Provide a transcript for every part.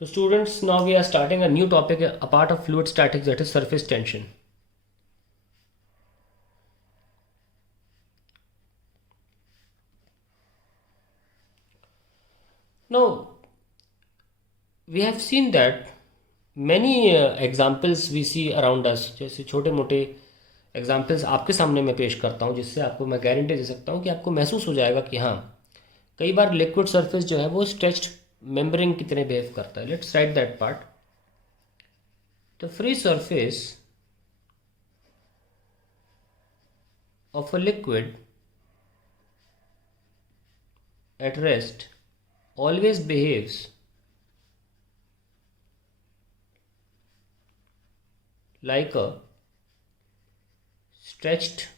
So students, now we are starting a new topic, a part of fluid statics, that is surface tension. Now we have seen that many examples we see around us, जैसे छोटे मोटे examples आपके सामने मैं पेश करता हूँ, जिससे आपको मैं गारंटी दे सकता हूँ कि आपको महसूस हो जाएगा कि हाँ, कई बार लिक्विड सरफेस जो है वो स्ट्रेच्ड मेम्ब्रेन की तरह बिहेव करता है. Let's write that part. The free surface of a liquid at rest always behaves like a stretched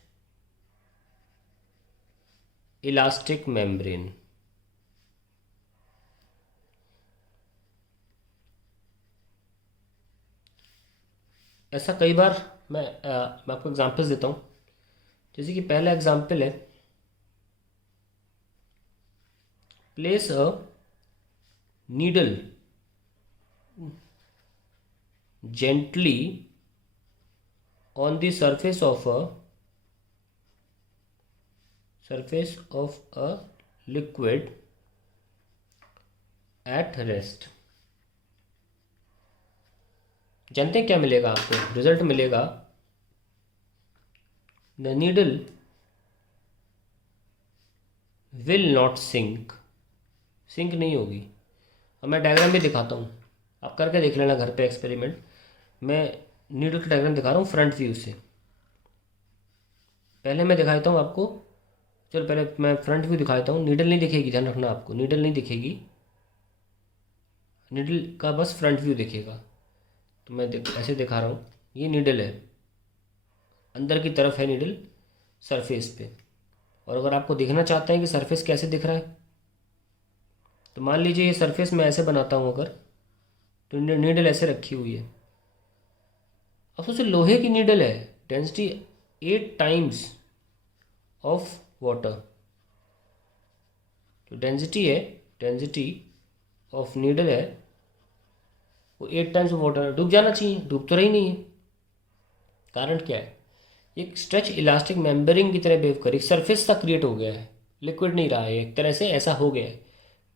elastic membrane. ऐसा कई बार मैं आपको एग्जांपल्स देता हूँ. जैसे कि पहला एग्जांपल है, place a needle gently on the surface of a liquid at rest. जानते हैं क्या मिलेगा आपको? रिजल्ट मिलेगा, the needle will not sink. Sink नहीं होगी. अब मैं डायग्राम भी दिखाता हूँ, आप करके देख लेना घर पे एक्सपेरिमेंट. मैं नीडल का डायग्राम दिखा रहा हूँ फ्रंट व्यू से. पहले मैं दिखा देता हूँ आपको. चलो पहले मैं फ्रंट व्यू दिखा देता हूँ. नीडल नहीं दिखेगी, ध्यान रखना, आपको नीडल नहीं दिखेगी. नीडल का बस फ्रंट व्यू दिखेगा. तो मैं ऐसे दिखा रहा हूँ. ये नीडल है, अंदर की तरफ है नीडल सरफेस पे. और अगर आपको देखना चाहते हैं कि सरफेस कैसे दिख रहा है, तो मान लीजिए ये सरफेस मैं ऐसे बनाता हूँ अगर, तो नीडल ऐसे रखी हुई है. अब सोचिए लोहे की नीडल है, डेंसिटी 8 टाइम्स ऑफ वाटर. तो डेंसिटी ऑफ नीडल है वो 8 टाइम्स ऑफ वाटर. डूब जाना चाहिए, डूब तो रही नहीं है. कारण क्या है? एक स्ट्रेच इलास्टिक मेम्बरिंग की तरह बिहेव कर, एक सरफेस सा क्रिएट हो गया है. लिक्विड नहीं रहा है, एक तरह से ऐसा हो गया है.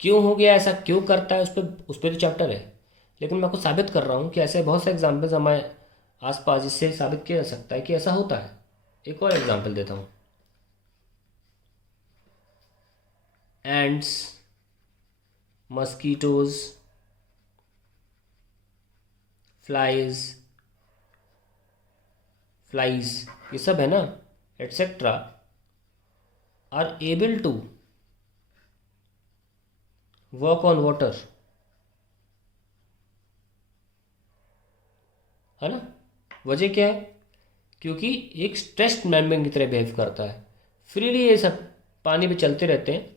क्यों हो गया, ऐसा क्यों करता है, उस पर तो चैप्टर है. लेकिन मैं आपको साबित कर रहा हूँ कि ऐसे बहुत से एग्जाम्पल्स हमारे आसपास, जिससे साबित किया जा सकता है कि ऐसा होता है. एक और एग्जाम्पल देता हूँ. एंड्स, मस्कीटोज, फ्लाइज, ये सब है ना, etcetera, are able to work on water. है ना? वजह क्या है? क्योंकि एक स्ट्रेस्ड मेम्ब्रेन की तरह बिहेव करता है. फ्रीली ये सब पानी पे चलते रहते हैं.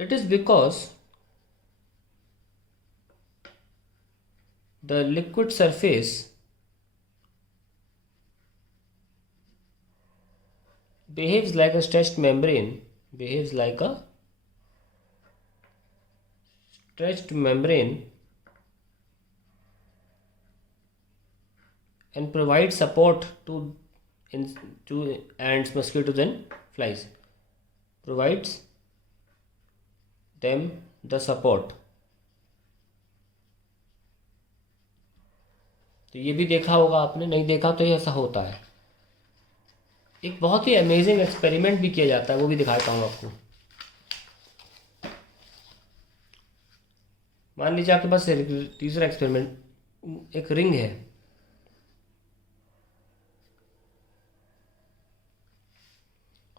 It is because the liquid surface behaves like a stretched membrane and provides support to ants, mosquitoes and flies. Provides them the support. तो ये भी देखा होगा आपने, नहीं देखा तो ये ऐसा होता है. एक बहुत ही अमेजिंग एक्सपेरिमेंट भी किया जाता है, वो भी दिखाता हूँ आपको. मान लीजिए आपके पास तीसरा एक्सपेरिमेंट, एक रिंग है.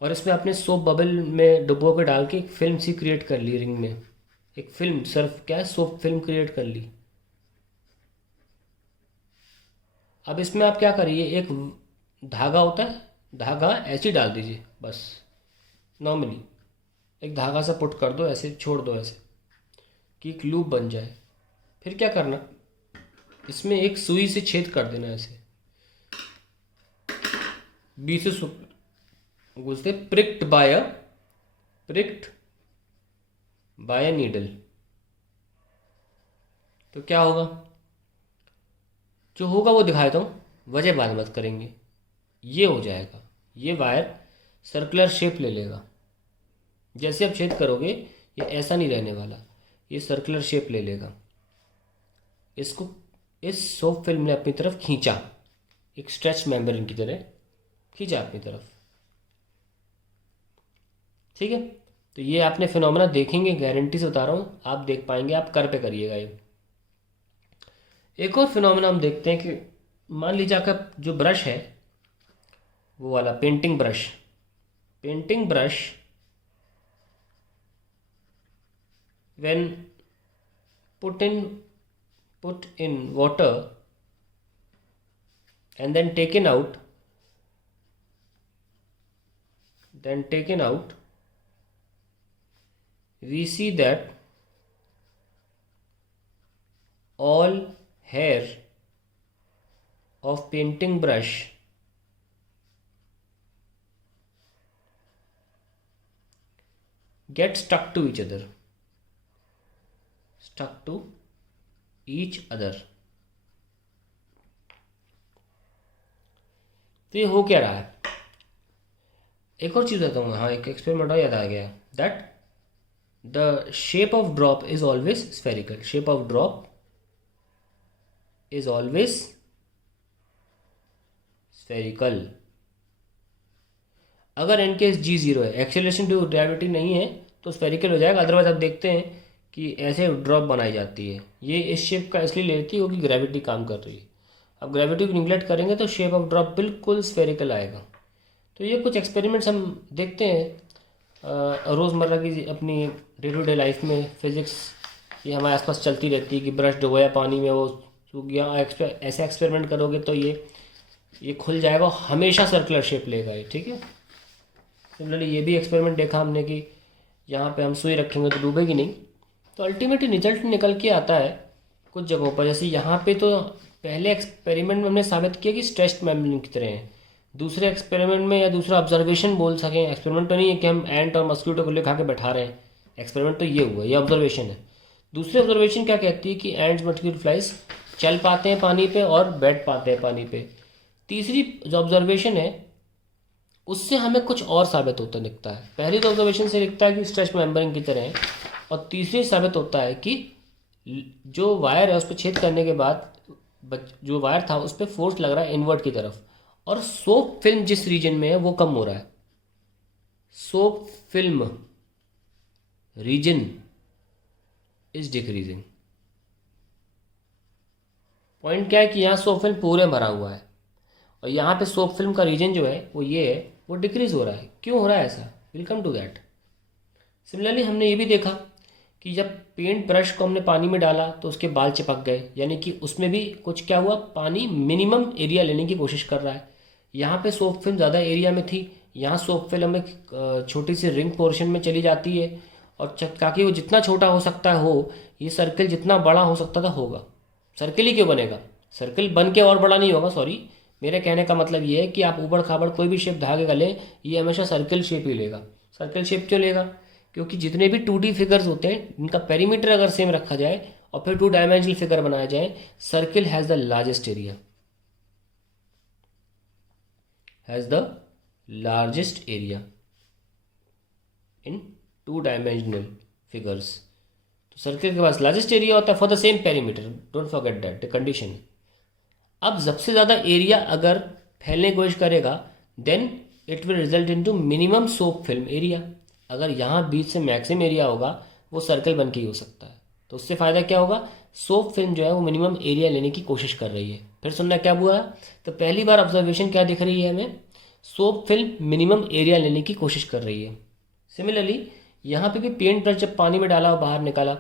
और इसमें आपने सोप बबल में डुबो के डाल के एक फिल्म सी क्रिएट कर ली रिंग में. एक फिल्म, सिर्फ क्या है, सोप फिल्म क्रिएट कर ली. अब इसमें आप क्या करिए, एक धागा होता है, धागा ऐसे ही डाल दीजिए बस. नॉर्मली एक धागा सा पुट कर दो, ऐसे छोड़ दो ऐसे कि एक लूप बन जाए. फिर क्या करना, इसमें एक सुई से छेद कर देना ऐसे, बीच से बोलते प्रिक्ड बाय अ नीडल. तो क्या होगा, जो होगा वो दिखा देता हूँ, वजह बाद मत करेंगे। ये हो जाएगा, ये वायर सर्कुलर शेप ले लेगा। जैसे आप छेद करोगे ये ऐसा नहीं रहने वाला, ये सर्कुलर शेप ले लेगा। इसको इस सोप फिल्म ने अपनी तरफ खींचा, एक स्ट्रेच मेम्ब्रेन की तरह खींचा अपनी तरफ। ठीक है, तो ये आपने फिनोमेना देखेंगे, गारंटी से बता रहा हूँ आप देख पाएंगे, आप कर पे करिएगा ये। एक और फिनोमेना हम देखते हैं कि मान लीजिए आपका जो ब्रश है वो वाला painting brush when put in water and then taken out, we see that all hair of painting brush get stuck to each other. तो ये हो क्या रहा है, एक और चीज़ बताता हूँ। हाँ, एक एक्सपेरिमेंट और याद आ गया, that the shape of drop is always spherical. Shape of drop is always spherical. अगर इनकेस जी जीरो है, एक्सेलरेशन ड्यू ग्रेविटी नहीं है, तो स्फेरिकल हो जाएगा। अदरवाइज आप देखते हैं कि ऐसे ड्रॉप बनाई जाती है। ये इस शेप का इसलिए लेती है क्योंकि ग्रेविटी काम कर रही है। अब ग्रेविटी को निगलेक्ट करेंगे तो शेप ऑफ ड्रॉप बिल्कुल स्फेरिकल आएगा। तो ये कुछ एक्सपेरिमेंट्स हम देखते हैं रोज़मर्रा की अपनी डे टू डे लाइफ में। फिज़िक्स ये हमारे आसपास चलती रहती है कि ब्रश डुबोया पानी में, वो सूख गया। ऐसे एक्सपेरिमेंट करोगे तो ये खुल जाएगा, हमेशा सर्कुलर शेप लेगा ये। ठीक है, सिमिलरली ये भी एक्सपेरिमेंट देखा हमने कि यहाँ पे हम सुई रखेंगे तो डूबेगी नहीं। तो अल्टीमेटली रिजल्ट निकल के आता है कुछ जगहों पर। जैसे यहाँ पे तो पहले एक्सपेरिमेंट में हमने साबित किया कि स्ट्रेच्ड मेम्ब्रेन की तरह है। दूसरे एक्सपेरिमेंट में, या दूसरा ऑब्जर्वेशन बोल सकें, एक्सपेरिमेंट तो नहीं है कि हम एंट और मस्क्यूटो को लिखा के बैठा रहे हैं, एक्सपेरिमेंट तो ये हुआ, ये ऑब्जर्वेशन है। दूसरी ऑब्जर्वेशन क्या कहती है कि एंड्स मस्क्यूटो फ्लाइज चल पाते हैं पानी पे और बैठ पाते हैं पानी पे। तीसरी जो ऑब्जर्वेशन है उससे हमें कुछ और साबित होता दिखता है। पहली तो ऑब्जर्वेशन से दिखता है कि स्ट्रेच मेम्ब्रेन की तरह है, और तीसरी साबित होता है कि जो वायर है उस पर छेद करने के बाद जो वायर था उस पर फोर्स लग रहा है इनवर्ट की तरफ, और सोप फिल्म जिस रीजन में है वो कम हो रहा है। Soap film region is decreasing. Point क्या है कि यहाँ सोप फिल्म पूरे भरा हुआ है, और यहाँ पे सोप फिल्म का रीजन जो है वो ये है, वो डिक्रीज हो रहा है। क्यों हो रहा है ऐसा, will come to that. Similarly हमने ये भी देखा कि जब पेंट ब्रश को हमने पानी में डाला तो उसके बाल चिपक गए, यानी कि उसमें भी कुछ क्या हुआ, पानी मिनिमम एरिया लेने की कोशिश कर रहा है। यहाँ पे सोप फिल्म ज़्यादा एरिया में थी, यहाँ सोप फिल्म एक छोटी सी रिंग पोर्शन में चली जाती है, और ताकि वो जितना छोटा हो सकता हो, ये सर्कल जितना बड़ा हो सकता था होगा। सर्कल ही क्यों बनेगा, सर्कल बन के और बड़ा नहीं होगा। सॉरी, मेरे कहने का मतलब ये है कि आप ऊबड़ खाबड़ कोई भी शेप धागे का लें, ये हमेशा सर्कल शेप ही लेगा। सर्कल शेप क्यों लेगा, क्योंकि जितने भी 2D फिगर्स होते हैं इनका पेरीमीटर अगर सेम रखा जाए और फिर 2 डायमेंशनल फिगर बनाया जाए, circle has the largest area, in 2 dimensional figures. तो सर्कल के पास लार्जेस्ट एरिया होता है for the same perimeter, don't forget that the condition. अब सबसे ज़्यादा एरिया अगर फैलने की कोशिश करेगा then it will result into minimum soap film area. अगर यहाँ बीच से मैक्सिमम एरिया होगा वो सर्कल बन के ही हो सकता है। तो उससे फ़ायदा क्या होगा, सोप फिल्म जो है वो मिनिमम एरिया लेने की कोशिश कर रही है। फिर सुनना क्या हुआ, तो पहली बार ऑब्जर्वेशन क्या दिख रही है हमें, सोप फिल्म मिनिमम एरिया लेने की कोशिश कर रही है। सिमिलरली यहाँ पे भी पेंट ब्रश जब पानी में डाला और बाहर निकाला,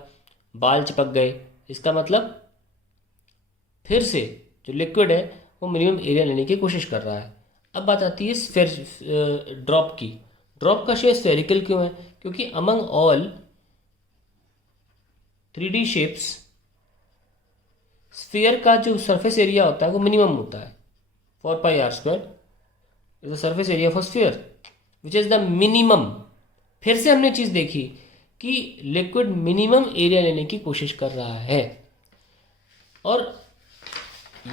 बाल चिपक गए, इसका मतलब फिर से जो लिक्विड है वो मिनिमम एरिया लेने की कोशिश कर रहा है। अब बात आती है ड्रॉप की। ड्रॉप का शेप स्फेरिकल क्यों है, क्योंकि among all 3D shapes sphere का जो सरफेस एरिया होता है वो मिनिमम होता है। 4πr² is the surface area for sphere which is the minimum. फिर से हमने चीज़ देखी कि लिक्विड मिनिमम एरिया लेने की कोशिश कर रहा है। और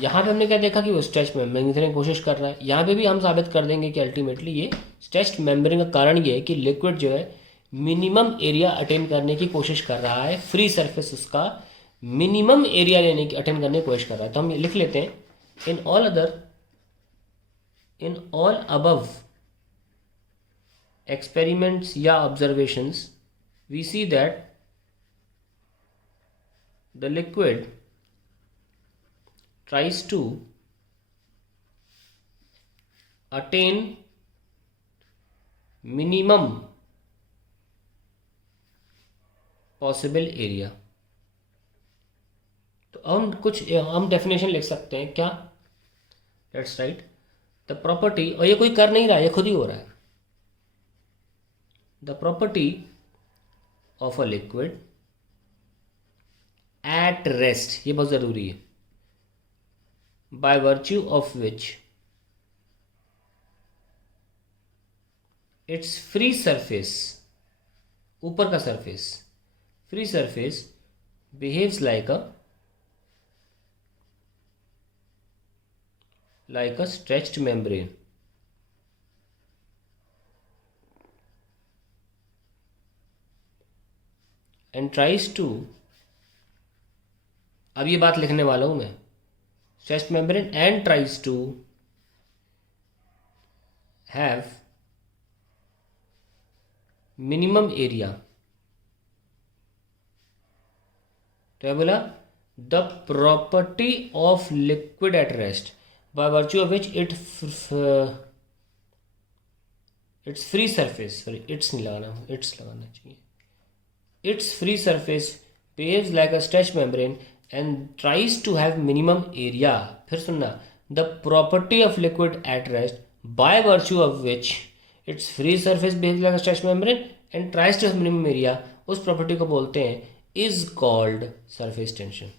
यहाँ पे हमने क्या देखा कि वो स्ट्रेच मेम्ब्रेन की कोशिश कर रहा है। यहाँ पे भी हम साबित कर देंगे कि अल्टीमेटली ये स्ट्रेच मेम्ब्रेन का कारण ये है कि लिक्विड जो है मिनिमम एरिया अटेन करने की कोशिश कर रहा है, फ्री सरफेस उसका मिनिमम एरिया लेने की अटेन करने की कोशिश कर रहा है। तो हम ये लिख लेते हैं, इन ऑल अबव experiments या observations we see that the liquid tries to attain minimum possible area। तो हम डेफिनेशन लिख सकते हैं क्या, लेट्स राइट द प्रॉपर्टी, और ये कोई कर नहीं रहा है, ये खुद ही हो रहा है। The property of a liquid at rest, ये बहुत ज़रूरी है, by virtue of which its free surface, ऊपर का surface, free surface behaves like a stretched membrane। And tries to, अब ये बात लिखने वाला हूँ मैं, stretched membrane and tries to have minimum area. तो यह बोला the property of liquid at rest by virtue of which its free surface, sorry it's नहीं लगाना, इट्स लगाना चाहिए, its free surface behaves like a stretched membrane and tries to have minimum area। फिर सुनना, the property of liquid at rest by virtue of which its free surface behaves like a stretched membrane and tries to have minimum area, उस property को बोलते हैं is called surface tension।